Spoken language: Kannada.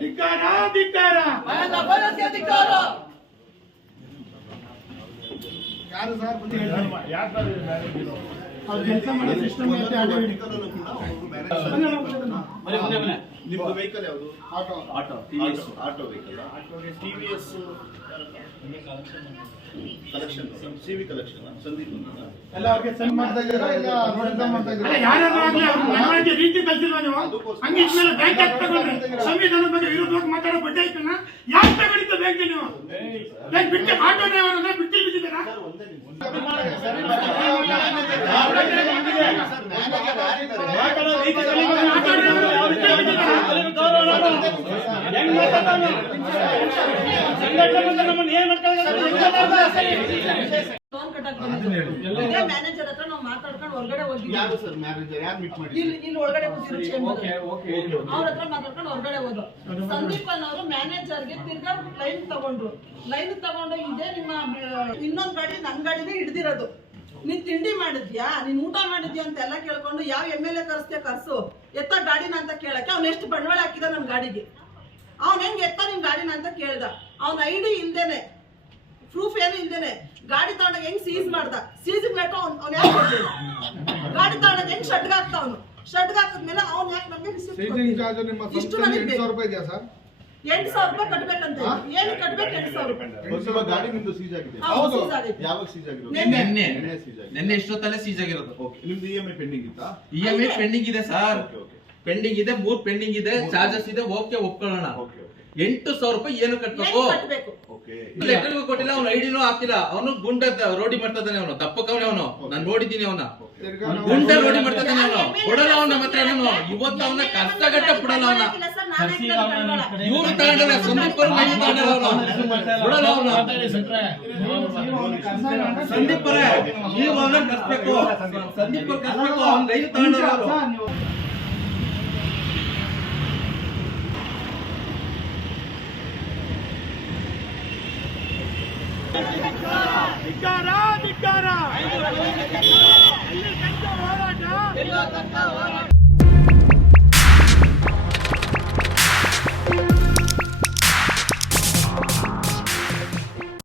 ಧಿಕ್ಕಾರ. ಧಿಕ್ಕಾರ ಅವ್ರು ಕೆಲಸ ಮಾಡೋ ಸಿಸ್ಟಮ್ ಐತೆ ಅದೇ ಬಿಡಿ. ನಿಮ್ದು ವೆಹಿಕಲ್ ಯಾವುದು? Auto auto auto vehicle TVS collection CV collection Sandeep ಅಂತ ಎಲ್ಲ ಅವ್ರಿಗೆ ಸೆಂಡ್ ಮಾಡ್ತಾ ಇದ್ದೀರಾ. ಇಲ್ಲ ನೋಡ್ತಾ ಮಾಡ್ತಾ ಇದ್ದೀರಾ. ಯಾರಾದ್ರೂ ಆಗ್ಲಿ ಅವ್ರ ನಡವಳಿಕೆ ರೀತಿ ಕಲ್ತಿಲ್ವಾ ನೀವು? ಹಂಗೆ ಇದ್ಮೇಲೆ ಬ್ಯಾಂಕ್ ಯಾಕೆ ತಗೊಂಡ್ರಿ? ಸಂವಿಧಾನದ ಬಗ್ಗೆ ವಿರುದ್ಧವಾಗಿ ಮಾತಾಡೋ ಬಡ್ಡಿ ಐತನ ಯಾಕೆ ತಗೊಂಡಿದ್ದ ಬ್ಯಾಂಕ್ ನೀವು? ಬ್ಯಾಂಕ್ ಬಿಟ್ಟು ಆಟೋ ಡ್ರೈವರ್ ಅಂದ್ರೆ ಬಿಟ್ಟು ಬಿಟ್ಟಿದ್ದೀರಾ ಆಟೋ ಡ್ರೈವರ್ ಬಿಟ್ಟು ಬಿಟ್ಟಿದ್ದೀರಾ ಲೋನ್ ಕಟ್ಟಕ್ ಬಂದಿದ್ದು. ಇದೇ ಮ್ಯಾನೇಜರ್ ಹತ್ರ ನಾವು ಮಾತಾಡ್ಕೊಂಡು ಹೊರಗಡೆ ಹೋಗಿದ್ವಿ ಯಾರು. ಅವ್ರ ಹತ್ರ ಮಾತಾಡ್ಕೊಂಡು ಹೊರಗಡೆ ಹೋದ್ರು ಸಂದೀಪ್ ಅನ್ನೋರು ಮ್ಯಾನೇಜರ್ಗೆ ತಿರ್ಗಾ ಲೈನ್ ತಗೊಂಡ್ರು ಲೈನ್ ತಗೊಂಡು ಇದೇ ನಿಮ್ಮ ಇನ್ನೊಂದ್ ಗಾಡಿ ನನ್ ಗಾಡಿನೇ ಹಿಡ್ದಿರೋದು ನೀನ್ ತಿಂಡಿ ಮಾಡಿದ್ಯಾ? ನೀನ್ ಊಟ ಮಾಡಿದ್ಯಾ ಅಂತ ಎಲ್ಲ ಕೇಳ್ಕೊಂಡು ಯಾವ ಎಂ ಎಲ್ ಎ ಕರ್ಸ್ತೀಯ ಕರ್ಸು. ಎತ್ತ ಗಾಡಿನ ಅಂತ ಕೇಳಕ್ಕೆ ಅವ್ನ ಎಷ್ಟು ಬಂಡವಾಳ ಹಾಕಿದ ನನ್ ಗಾಡಿಗೆ. ಅವ್ನ ಹೆಂಗ್ ಎತ್ತ ನಿನ್ ಗಾಡಿನ ಅಂತ ಕೇಳ್ದ. ಅವ್ನ ಐಡಿ ಇಲ್ದೇನೆ. ಪ್ರೂಫ್ ಏನು ಇಲ್ದೇನೆ. ಗಾಡಿ ತಗೊಂಡಾಗ ಹೆಂಗ್ ಸೀಸ್ ಮಾಡ್ದ? ಸೀಸ್ ಬೇಕು ಅವ್ನ್ ಅವ್ನು ಯಾಕೆ ಗಾಡಿ ತಗೊಂಡಾಗ ಹೆಂಗ್ ಶಡ್ಗ ಹಾಕ್ತ ಅವ್ನು? ಶಡ್ಗ ಹಾಕಿದ್ಮೇಲೆ ಅವ್ನ್ ಯಾಕೆ ನಮ್ಗೆ ಇಷ್ಟು ನನಗೆ ಎಂಟು ಸಾವಿರ ರೂಪಾಯಿ ಇದೆಯಾ ಸರ್ ಎಂಟು ಸಾವಿರ ರೂಪಾಯಿ ಕಟ್ಬೇಕಂತ ಏನು ಕಟ್ಬೇಕು ಎಂಟು ಸಾವಿರ ರೂಪಾಯಿ. ಗಾಡಿ ನಿಮ್ದು ಸೀಸ್ ಆಗಿದೆ. ಹೌದು, ಯಾವಾಗ ಸೀಸ್ ಆಗಿರೋದು? ನಿನ್ನೆ. ನಿನ್ನೆ. ನಿನ್ನೆ ಸೀಸ್ ಎಷ್ಟೊತ್ತಲ್ಲೇ ಸೀಜ್ ಆಗಿರೋದು? ಓಕೆ ನಿಮ್ದು ಇ ಎಂ ಐ ಪೆಂಡಿಂಗ್ ಇತ್ತಾ? ಇ ಎಂ ಐ ಪೆಂಡಿಂಗ್ ಇದೆ ಸರ್ ಓಕೆ ಓಕೆ ಪೆಂಡಿಂಗ್ ಇದೆ ಮೂರ್ ಪೆಂಡಿಂಗ್ ಇದೆ ಚಾರ್ಜಸ್ ಇದೆ ಓಕೆ ಒಪ್ಕೊಳ್ಳೋಣ. ಎಂಟು ಸಾವಿರ ರೂಪಾಯಿ ಏನು ಕಟ್ಬೇಕು? ಕೊಟ್ಟಿಲ್ಲ ಅವ್ನ ಐಡಿನೂ ಹಾಕಿಲ್ಲ. ಅವನು ಗುಂಡ ರೋಡಿ ಮಾಡ್ತಾ ಇದ್ದಾನೆ ಅವನು. ದಪ್ಪಕವನೇ ಅವನು. ನಾನು ನೋಡಿದ್ದೀನಿ ಅವನ. ಗುಂಡ ರೋಡಿ ಮಾಡ್ತಾ ಇದ್ದಾನೆ ಅವನು. ಕೊಡಲ್ಲ ಅವನ ಹತ್ರ ನಾನು ಇವತ್ತು ಅವನ ಕಷ್ಟಗಟ್ಟ ಕೊಡಲ್ಲ ಅವನ. ಇವರು ತಗೊಂಡ್ರೆ ಸಂದೀಪ್ ನೀವು ಸಂದೀಪ್ ಅವ್ನ ಹೋರಾಟ? ಹೋರಾಟ.